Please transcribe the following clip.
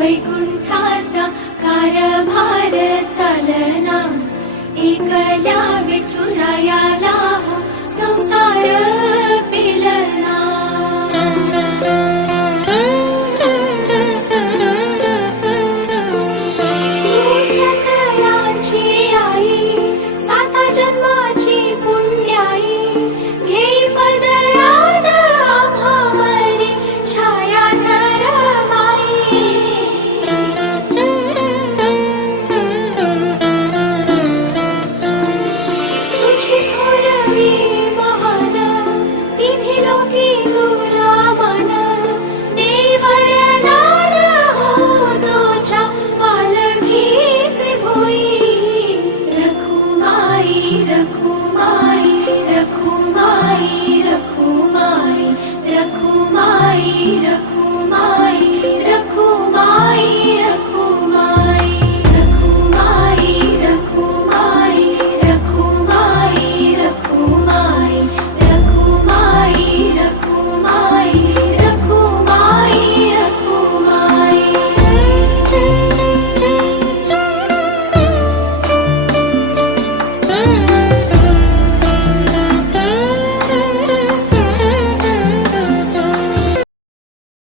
वैकुंठाचा कारभार चालना, एकल्या विठुरायाला संसार पेलना। सकलांची आई, साता जन्माची पुण्याई, घेई पदरात आम्हावरी छायाधर माई। तुझी थोरवी महान, तिन्ही लोकी तुला मान, देई वरदान हो तुझ्या पालखीचे भोई। रखुमाई रखुमाई रखुमाई रखुमाई रखुमाई रखुमाई।